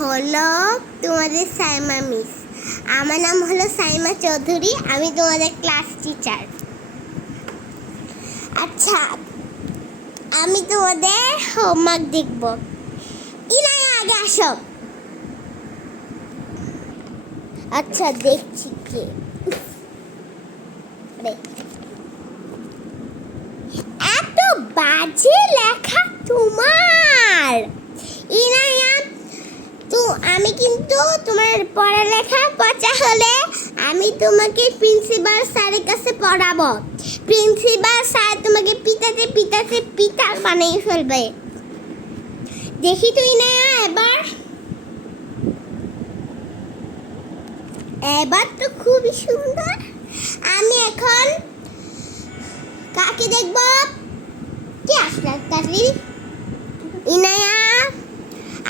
হলো তোমাদের সাইমা মিস। আমার নাম হলো সাইমা চৌধুরী, আমি তোমাদের ক্লাস টিচার। আচ্ছা, আমি তোমাদের হোমওয়ার্ক দেখব। ইনায়া আগে আসো। আচ্ছা, দেখছি কে। এত বাজে লেখা তোমার। ইনায়া, তো আমি কিন্তু তোমার পড়ালেখা পচা হলে আমি তোমাকে প্রিন্সিপাল স্যারের কাছে পড়াবো। প্রিন্সিপাল স্যার তোমাকে পিটাতে পিটাতে পিতা বানিয়ে ফেলবে। দেখি তুই না এবার তো খুবই সুন্দর। আমি এখন কাকে দেখব? কে আসলে তাড়াতাড়ি? ইনায়া,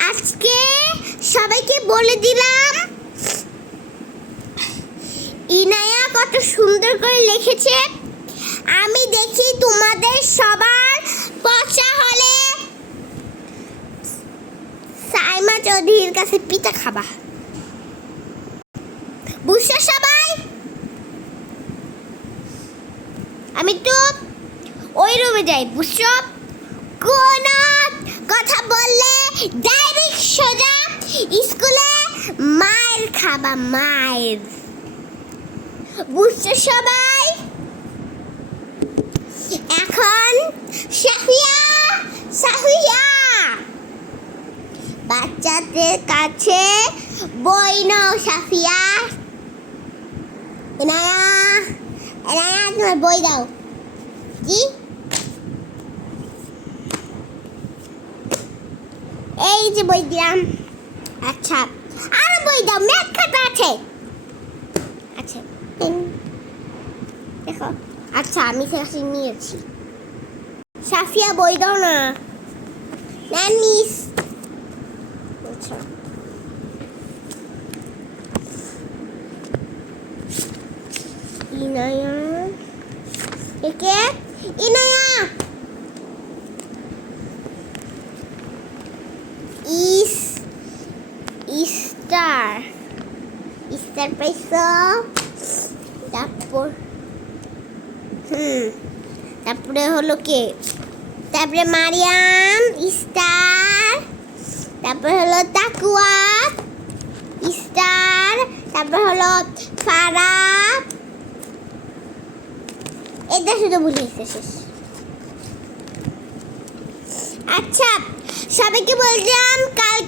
আজকে সবাইকে বলে দিলাম ইনায়া কত সুন্দর করে লিখেছে। আমি দেখি তোমাদের সবার পচা হলে সাইমা চৌধুরীর কাছে পিঠা খাবা। বুঝছো সবাই? আমি তো ওই রুমে যাই, বুঝছো? কোন কথা বললে ডাইরেক্ট সোজা স্কুলে মায়ের খাবা, মায়ের। বুঝছো সবাই? এখন সাফিয়া, সাফিয়া, বাচ্চাদের কাছে বই নাও। সাফিয়া, ইনায়া, ইনায়া তোমার বই দাও। জি, এই যে বই দিলাম। আচ্ছা, আরো বই দাও, ম্যাথ খাতা আছে। আচ্ছা দেখো। আচ্ছা, আমি সেখানে নিয়েছি। সাফিয়া বই দাও না। মিস। আচ্ছা, ইনায়া, একে ইনায়া, স্টার, স্টার পাইছো? তারপরে হলো কে? তারপরে মারিয়াম, স্টার। তারপরে হলো তাকুয়া, স্টার। তারপরে হলো ফারা। এটা শুধু ভুলিয়েছে শেষ। আচ্ছা, সবাইকে বললাম কাল